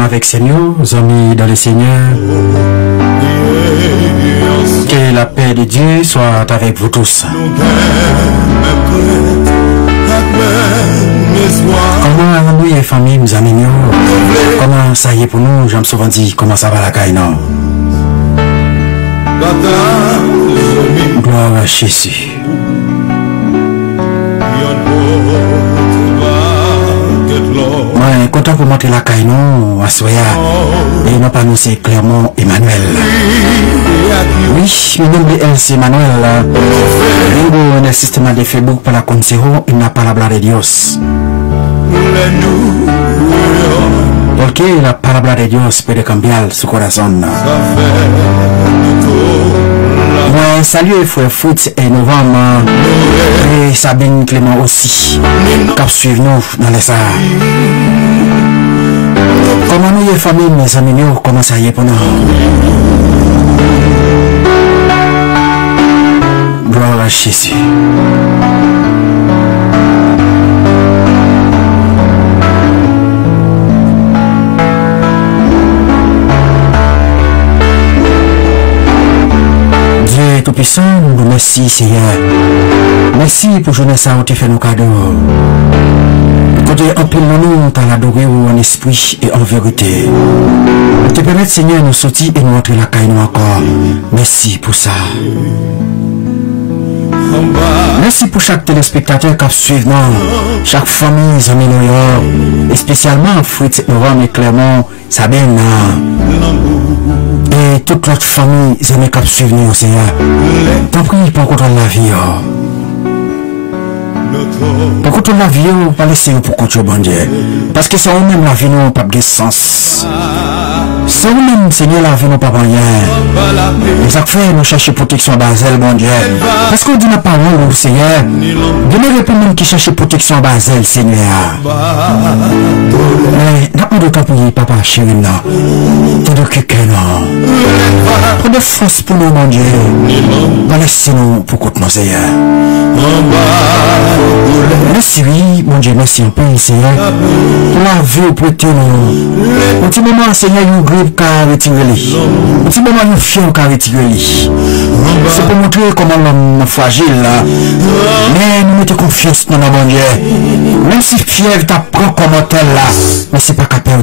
Avec Seigneur, amis dans le Seigneur, que la paix de Dieu soit avec vous tous. Comment nous et famille nous amis, comment ça y est pour nous, j'aime souvent dire comment ça va la caille, non? Gloire à Jésus. Content pour monter la caille, non, à Soya. Et non pas nous, c'est clairement Emmanuel. Oui, le nom de elle, c'est Emmanuel. Luego, en el sistema de Facebook, para consejo en la palabra de Dios. Porque la palabra de Dios puede cambiar su corazón. Bon, salut frère Foot et novembre et Sabine Clément aussi qui suivent nous dans les arts. Comment nous les familles, mes amis, comment ça y est pour nous? Gloire à Jésus. Tout-puissant, merci Seigneur. Merci pour journée ça où tu fais nos cadeaux. Côté en pile nous t'as l'adoré en esprit et en vérité. Te permettre Seigneur nous sortir et nous entrer la caille nous encore. Merci pour ça. Merci pour chaque téléspectateur qui suit nous, chaque famille, amis nous, et spécialement Fritz, Laurent et Clément, Sabine, et toute notre famille, amis qui suivent nous, Seigneur. T'en prie pour contrôler la vie. Pour contrôler la vie, pas laisser pour contrôler bon Dieu. Parce que c'est nous-mêmes la vie, nous pas de sens. C'est nous-mêmes, Seigneur, la vie, nous pas rien. Et ça fait, nous chercher protection Basel, bon Dieu. Parce qu'on dit la parole, Seigneur. Donnez-le pour nous qui cherchent protection Basel, Seigneur. Mais, n'a pas de temps pour y, papa, chéri, non. Tout de quelqu'un, non. Prenez de force pour nous, mon Dieu. Laissez-nous pour côté nous, Seigneur. Merci, oui, mon Dieu, merci un peu, Seigneur. Pour la vie, pour être nous. Un petit moment, Seigneur, nous grippe qu'à retirer. Un petit moment, nous fions qu'à retirer. C'est pour montrer comment l'homme est fragile, là. Mais nous mettons confiance dans notre bon Dieu. Même si fièvre t'apprend comme tel, là. Mais c'est pas qu'à perdre.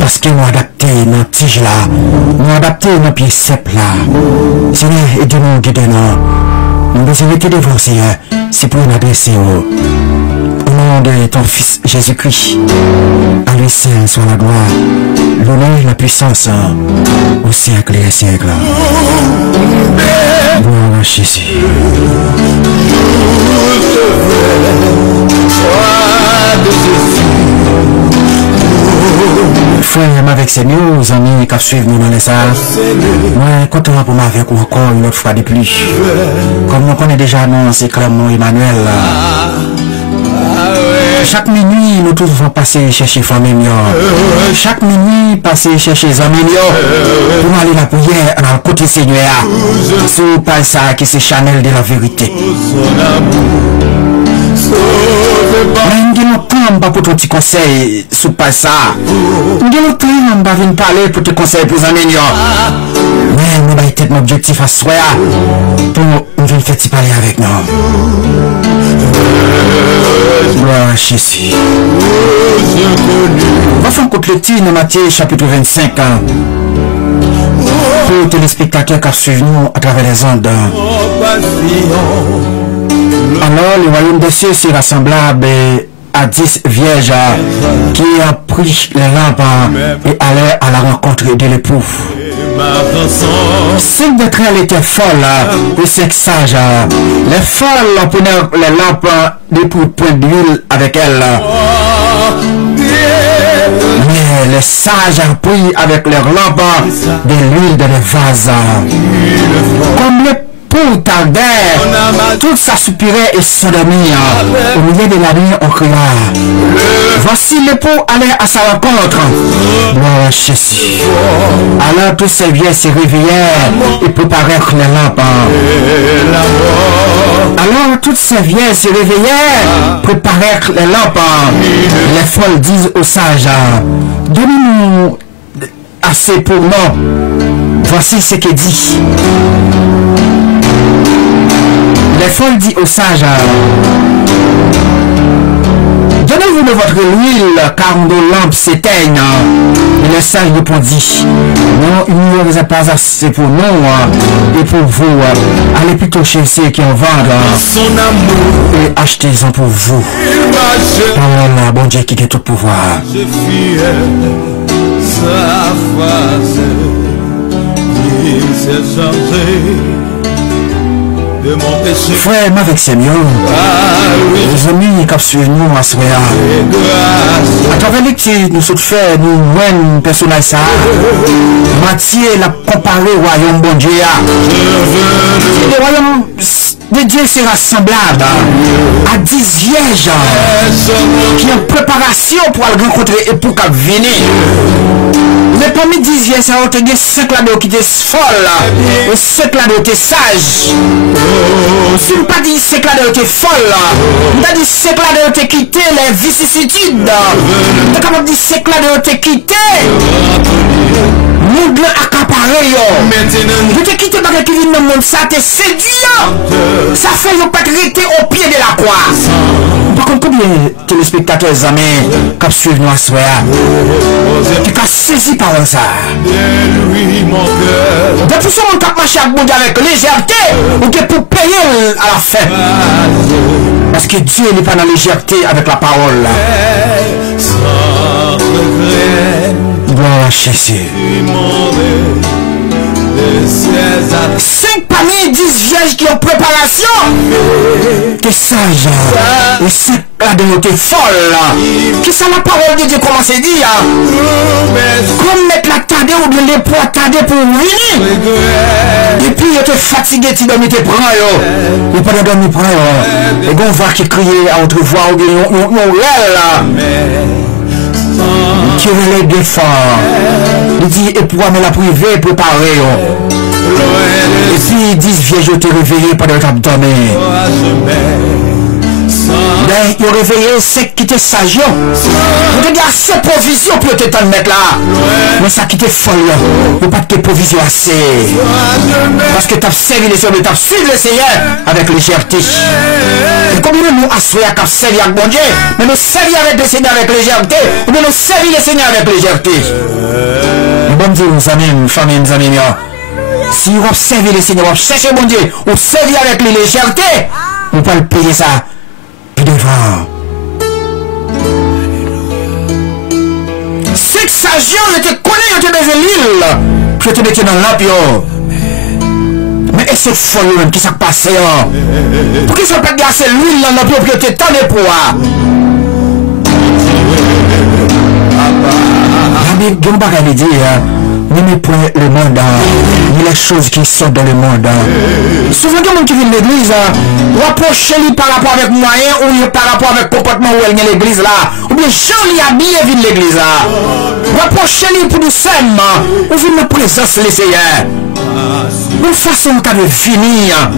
Parce que nous adapté notre tige, là. Nous adapté nos pieds secs, là. Seigneur, aidez-nous, guidez-nous. Nous devons être devant, Seigneur. C'est pour nous adresser au nom de ton Fils Jésus-Christ. À lui seul soit la gloire, l'honneur et la puissance au siècle et au siècle. Gloire à Jésus. Frère, avec ces news, amis qui suivent nous dans les salles, moi, content pour m'avoir encore une autre fois de plus. Comme nous connaissons déjà, non, c'est clairement Emmanuel. Chaque minuit, nous tous vont passer chercher famille. Chaque minuit, passer chercher les amis. Pour aller la prière à côté Seigneur. C'est pas ça qui c'est Chanel de la vérité. Mais nous temps pas pour ton petit conseil sous pas ça. Nous temps pas venir parler pour te conseiller pour les amis. Mais nous avons peut-être notre objectif à soi pour nous faire parler avec nous. Gloire à Jésus. On va faire compléter dans Matthieu chapitre 25 pour téléspectateurs qui suivent nous à travers les ondes. Alors le royaume des cieux sera semblable à 10 vierges qui ont pris les lampes et allaient à la rencontre de l'époux. 5 d'entre elles étaient folles et 5 sages. Les folles prenaient les lampes des points d'huile avec elles. Mais les sages ont pris avec leurs lampes de l'huile dans les vases. Comme les pour tarder, tout s'assoupirait et s'endormit. Au milieu de la nuit, on cria. Voici l'époux allait à sa rencontre. Gloire à Jésus. Alors tous ces vieux se réveillèrent et préparèrent les lampes. Alors toutes ces vieilles se réveillèrent, préparèrent les lampes. Les folles disent aux sages, donnez-nous assez pour nous. Voici ce que dit. Les folles disent aux sages, donnez-vous de votre huile, car nos lampes s'éteignent. Et le sage répondit, non, il n'y aurait pas assez pour nous et pour vous. Allez plutôt chez ceux qui en vendent et achetez-en pour vous. Voilà, bon Dieu qui a tout pouvoir. Frère, avec Seigneur, les amis qui suivent nous à ce moment. À travers l'étude, nous sommes fait, nous voyons un personnage ça. Matthieu l'a comparé au royaume bon Dieu. Le royaume de Dieu sera semblable à 10 vierges qui ont préparation pour aller rencontrer l'époux qui venir. Mais parmi 10 vierges, ça a été 5 là-dedans qui étaient folles et 5 là-dedans qui étaient sages. Si vous ne pas dit 5 là-dedans qui étaient folles, vous avez dit 5 là-dedans qui quitté les vicissitudes. Vous avez capable de dire 5 là-dedans qui quitté. Nous devons accaparer. Vous avez quitté parce que le monde ça te séduit. Ça fait que vous pas arrêter au pied de la croix. Par contre, combien de téléspectateurs amis qui suivent nous à ce soir, qui ont saisi par ça. Depuis ce monde qui a marché avec légèreté, ou qui est pour payer à la fin. Parce que Dieu n'est pas dans la légèreté avec la parole. Gloire à Jésus. 5 parmi 10 vierges qui ont préparation. T'es sage. Et 5 là-dedans t'es folle. Qui ça la parole de Dieu commence à dire? Comme mettre la tarder ou de l'époux tarder pour venir. Et puis il était fatigué, tu dormis tes bras. Il pas de dormir près. Et on va qui crier à autre voix ou bien on là. Qui relève bien fort. Il dit, et pour amener la privée, préparer. Et puis, 10 vierges te réveillé pendant que tu as dormi. Mais ils ont réveillé ceux qui étaient sages. Vous avez assez de provisions pour te mettre là. Mais ça qui était folle. Il n'y a pas de provisions assez. Parce que tu as servi les Seigneurs, tu as suivi le Seigneur avec légèreté. Et comme nous assurons qu'à servir avec bon Dieu, mais nous servir avec le Seigneur avec légèreté, ou bien nous servir le Seigneur avec légèreté. Bon Dieu, nos amis, nos familles, nos amis, si vous observez le Seigneur, vous cherchez bon Dieu, vous servir avec les légèreté, vous pouvez le payer ça. Puis devant. 5 sages, ils étaient connus, ils étaient dans l'île, puis ils étaient dans l'empire. Mais et c'est folle même qui s'est passé. Pour qu'ils ne soient pas gâchés l'huile dans la propriété tant de poids. Je ne vais pas dire, n'aimez point le monde, ni les choses qui sont dans le monde. Souvent, il y a des gens qui viennent de l'église, rapprochez-les par rapport avec moyen ou par rapport avec le comportement où elle vient l'église là. Ou bien, gens-les habillés viennent de l'église là. Rapprochez-les pour nous seulement, ou viennent de présence les Seigneur. Une façon de finir.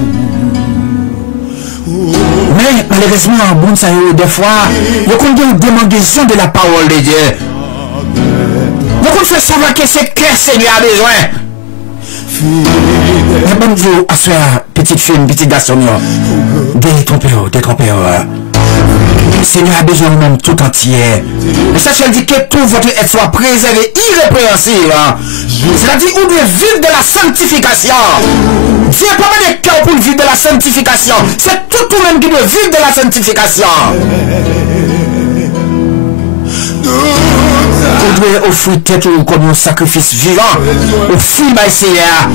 Mais malheureusement, bon, ça y est, des fois, il y a une démangeaison de la parole de Dieu. Donc on fait savoir que c'est que le Seigneur a besoin. Mais bon Dieu, à ce petite fille, petite garçon, détrompez. Le Seigneur a besoin de nous tout entier. Et ça, je dis que tout votre être soit préservé, irrépréhensible. C'est-à-dire, ou de vivre de la sanctification. Dieu n'a pas mis de cœur pour vivre de la sanctification. C'est tout le monde qui doit vivre de la sanctification. doit offrir tête comme un sacrifice vivant. Offrir ma Seigneur.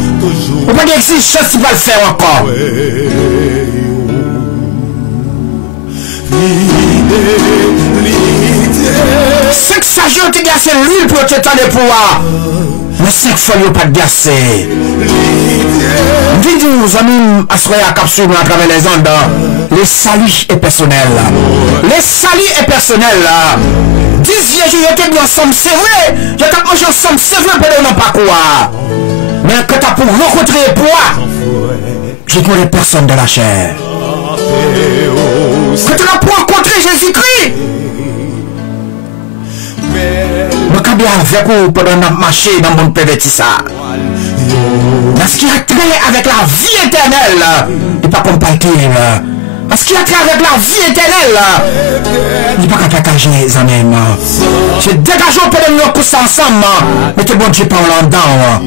Ou pas d'exige chance qui va le faire encore. Cinq sages ont gâché l'huile pour te tendre pouvoir. Mais 5 fois ils n'ont pas gâché. Dis-nous, amis, assoyez à capsule à travers les ondes. Les saluts est personnel. Les saluts est personnel. 10 vieux jours, ils étaient ensemble, c'est vrai. Ils étaient mangé ensemble, c'est vrai, pendant un parcours. Mais quand tu as pour rencontrer poids, j'ai trouvé personne de la chair. Quand tu as pour rencontrer Jésus-Christ, je suis bien avec vous pendant notre marché dans mon pévéti ça. Parce qu'il a trait avec la vie éternelle. Il n'est pas compatible. Parce qu'il a trait avec la vie éternelle. Il n'est pas partager les amis. Je dégage au peu de nous coucher ensemble. Mais que bon Dieu parle en dedans.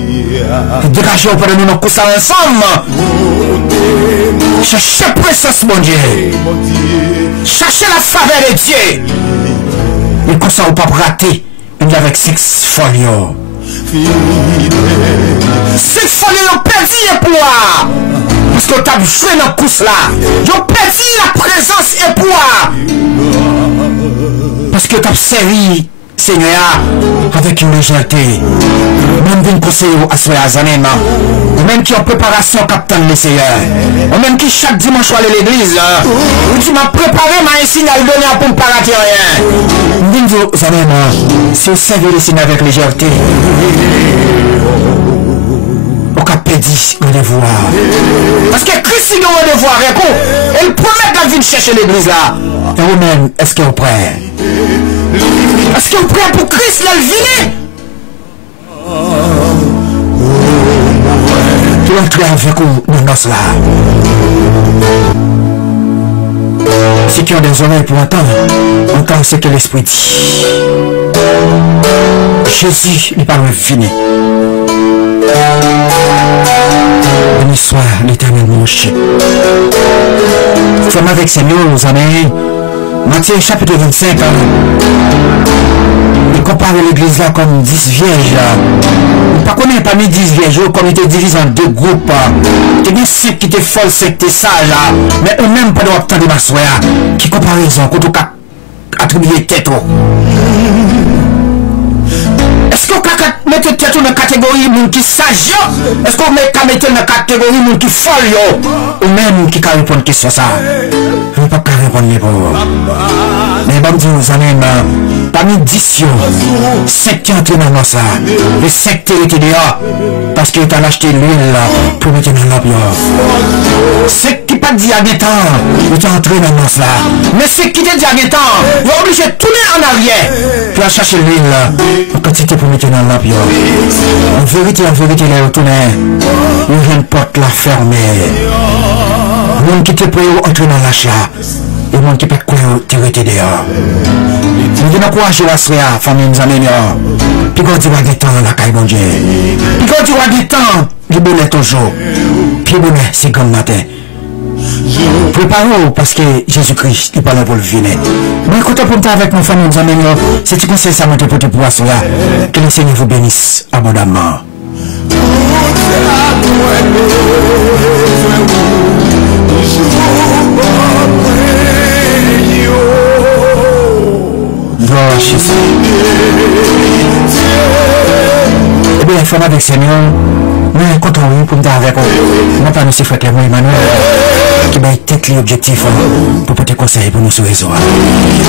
Je dégage au peu de nous coucher ensemble. Cherchez présence mon Dieu. Cherchez la faveur de Dieu. Et comme ça, on ne peut pas rater. Il y a avec 6 folios. 6 folios ont perdu le poids. Parce que tu as joué dans la course là. Ils ont perdu la présence et poids. Parce que tu as servi, Seigneur, avec une légèreté. Même d'une conseil à ce Azanema. Ou même qui en préparation captain le Seigneur. Ou même qui chaque dimanche aller à l'église. Ou tu m'as préparé ma signal donné pour ne pas rater rien. Bingo Zanema, c'est servir le Seigneur avec légèreté. Au cap pédis, le devoir. Parce que Christ il a un devoir. Et le promet de venir chercher l'église là. Et vous-même, est-ce que vous êtes prêts? Est-ce que vous êtes prêts pour Christ là le venir? Pour entrer avec vous dans nos là. Ceux qui ont des oreilles pour entendre ce que l'Esprit dit. Jésus n'est pas fini. Béni soit l'Éternel mon chien. Femme avec Seigneur, vous amis. Matthieu chapitre 25. Il compare l'église là comme 10 vierges. Pas connaître parmi 10 vierges, comme il était divisé en 2 groupes. Il y a bien 5 qui étaient folles, 5 qui étaient sages. Mais eux-mêmes, pas de de ma soeur. Qui comparaison, quand on attribuer tête. Est-ce qu'on peut mettre tête dans la catégorie de qui sage? Est-ce qu'on peut mettre dans la catégorie de qui folle? Ou même qui répond à une question ça? Je ne peux pas répondre les pauvres. Mais bon Dieu, vous avez parmi 10 5 qui entrent dans ça. Les 5 qui étaient dehors. Parce qu'ils ont acheté l'huile pour mettre dans l'eau. 5 qui pas dit à des temps. Ils ont entré dans ça. Mais 5 qui étaient dit à des temps. Ils ont obligé de tourner en arrière. Pour chercher l'huile. Pour quantité pour mettre dans l'eau. En vérité, ils ont retourné. Ils ont une porte la fermée. Les gens qui étaient prêts à entrer dans l'achat. Les gens qui ne peuvent pas tirer dehors. Nous devons encourager la soeur, famille, nous amis. Puis quand tu vas du temps, la caille, mon Dieu. Puis quand tu vas du temps, le bonheur toujours. Puis le bonheur, c'est comme matin. Préparez-vous parce que Jésus-Christ n'est pas là pour le venir. Mais écoutez pour avec nos familles, nos amis, c'est tu conseilles ça, pour te pouvoir soeur. Que le Seigneur vous bénisse abondamment. Gloire à Jésus. Eh bien, il faut avec Seigneur. Nous comptons pour nous avec vous. Nous pas nous c'est frère Clément Emmanuel qui va être l'objectif pour porter conseil pour nous sur réseau.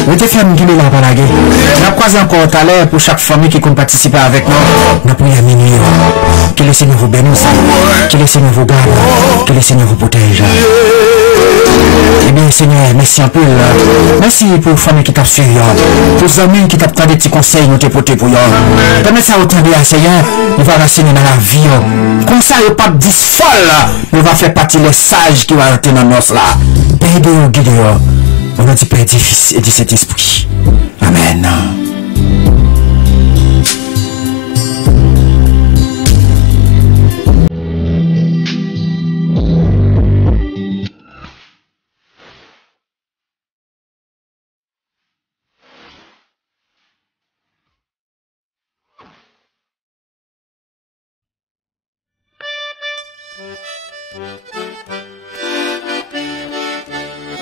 Nous te faisons guider là par la guerre. Nous croisons encore tout à l'heure pour chaque famille qui compte participer avec nous. Nous prions à minuit. Que le Seigneur vous bénisse. Que le Seigneur vous garde. Que le Seigneur vous protège. Eh bien, Seigneur, merci un peu. Merci pour les familles qui t'ont suivi. Pour les amis qui t'ont donné des petits conseils, nous t'ai porté pour eux. Permets ça autant de Seigneur. Il va renseigner dans la vie. Comme ça, il n'y a pas de folle. Il va faire partie des sages qui vont rentrer dans nos là. Père, guide. On a dit Père, Fils et du Saint-Esprit. Amen.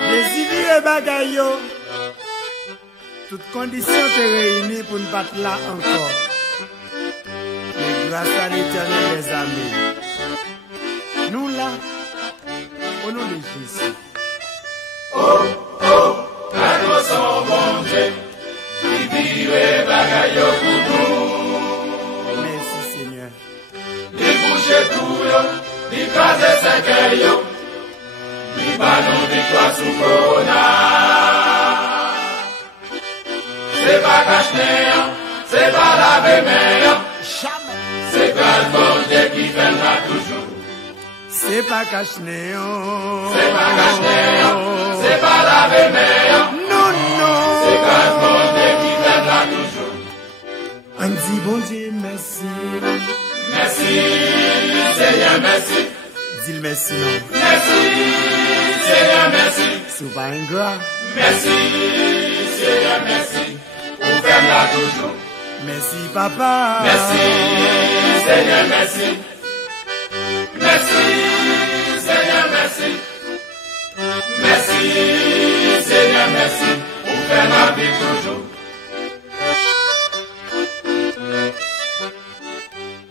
Désiré bagayo, toutes conditions te réunies pour ne pas être là encore. Mais grâce à l'Éternel des amis, nous là, au nom de Jésus. Oh, oh, la son bon Dieu, Désiré bagayo pour nous. Merci Seigneur. Déboucher tout yo, d'écraser ses cailloux. Li ba nou victoire sous Corona. C'est pas cache-néant, c'est pas laver-méant. C'est grâce bon Dieu qui viendra toujours. C'est pas cache-néant. C'est pas cache-néant, c'est pas laver-méant. Non, non. C'est grâce bon Dieu qui viendra toujours. On dit bon Dieu merci. Merci, Seigneur, merci. Dis le merci non. Merci, Seigneur, merci. C'est pas ingrat. Merci, Seigneur, merci. Pour faire là toujours. Merci papa. Merci, Seigneur, merci. Merci, Seigneur, merci. Merci, Seigneur, merci. Pour faire ma vie toujours.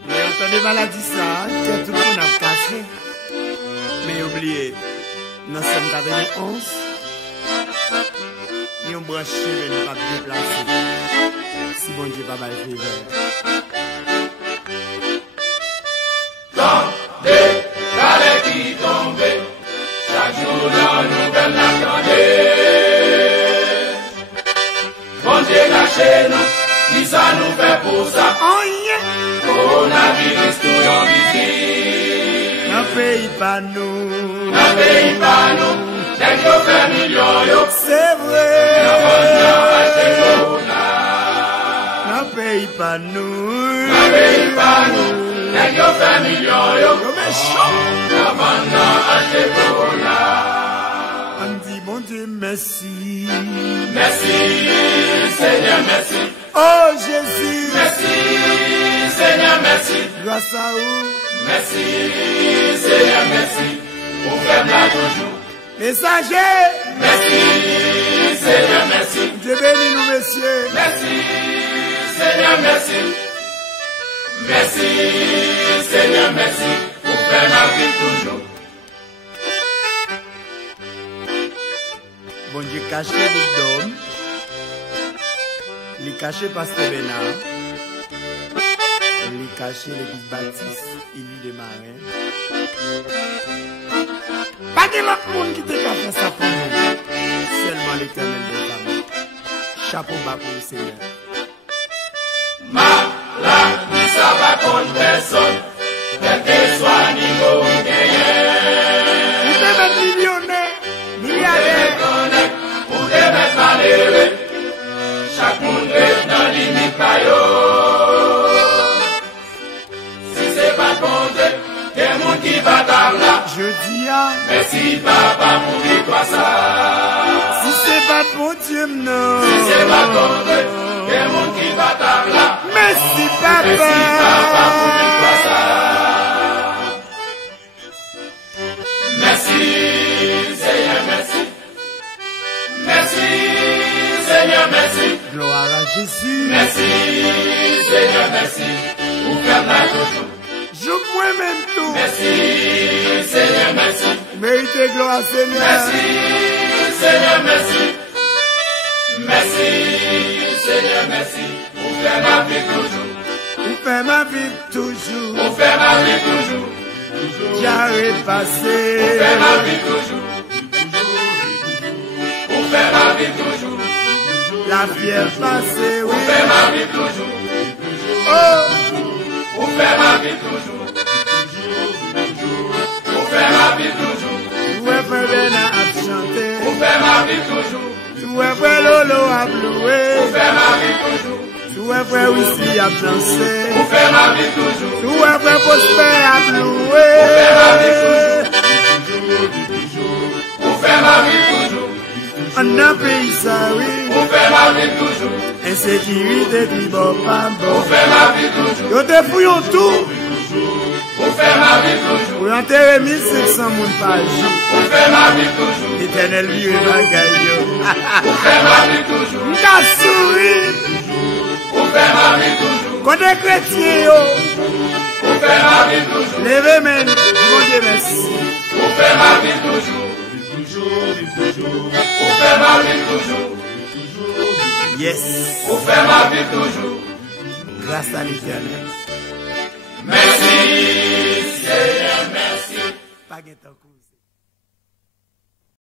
Mais on des maladies ça, que tout le monde a cassé. Mais oubliez, nous sommes 91. Nous avons branché, mais nous pas déplacé. Si bon Dieu pas mal fait. Tant des galets qui tombent, chaque jour dans nouvelle l'attendait. Bon Dieu caché nous, qui ça nous fait pour ça? Oh yeah! Coronavirus tout dans visite. N'a pays pas nous. N'a pays pas nous. Dès qu'on fait millions yo. C'est vrai. N'a pas acheté Corona. N'a pays pas nous. N'a pays pas nous. Dès qu'on fait millions yo. Yo méchant. N'a pas acheté Corona. On dit bon Dieu merci. Merci, Seigneur, merci. Oh Jésus. Merci, Seigneur, merci. Grâce à vous. Merci, Seigneur, merci. Pour faire là toujours. Messager. Merci, Seigneur, merci. Dieu bénit nous, messieurs. Merci, Seigneur, merci. Merci, Seigneur, merci. Pour faire ma vie toujours. Bon Dieu caché les d'hommes. Il caché Pasteur Bénard. Il caché l'église Baptiste. Il lui démarrait. Pas de l'autre monde qui t'a fait ça pour nous. Seulement l'Éternel des âmes. Chapeau bas pour le Seigneur. Maladie, ça va contre personne. Quel que soit le niveau gagné. Vous devez être millionnaire, milliardaire. Pour te mettre malheureux. Chaque monde est dans limite payo. Si c'est pas bon Dieu, des monde qui va t'amener. Je dis ah. Merci papa pour victoire ça. Si c'est pas pour Dieu, non. Si c'est pas bon Dieu, des monde qui va t'amener. Merci papa. Merci papa pour victoire ça. Merci Seigneur, merci. Merci Seigneur, merci. Gloire à Jésus. Merci Seigneur, merci. Pour faire la toujours. Je vois même tout. Merci Seigneur, merci. Méritez gloire Seigneur. Merci Seigneur, merci. Merci Seigneur, merci. Pour faire ma vie toujours. Pour faire ma vie toujours. Pour faire ma vie toujours. J'arrête passé. Pour faire ma vie toujours. Pour faire ma vie toujours. La pierre passée, oui. Pour faire ma vie toujours. Oh. Pour faire ma vie toujours. Pour faire ma vie toujours. Tout est frère Bena a chanté. Pour faire ma vie toujours. Tout est frère Lolo a loué. Pour faire ma vie toujours. Tout est frère Wissi a dansé. Pour faire ma vie toujours. Tout est frère Prosper a loué. Pour faire ma vie toujours. Pour faire ma vie toujours. En un pays ça oui. Pour faire ma vie toujours. Insécurité dit bon pas bon. Pour faire ma vie toujours. Yo te fouillons tout. Pour Pour faire ma vie toujours. Pour enterrer 1500 moun par jour. Pour faire ma vie toujours. L'éternel vire bagay yo. Pour faire ma vie toujours. M'ta souri. Pour faire ma vie toujours. Quand des chrétiens yo. Pour faire ma vie toujours. Levez men, mon Dieu merci. Pour faire ma vie toujours. Pour faire ma vie toujours. Yes. Pour faire ma vie toujours. Grâce à l'éternel. Merci, Seigneur, merci. Pas guet-temps.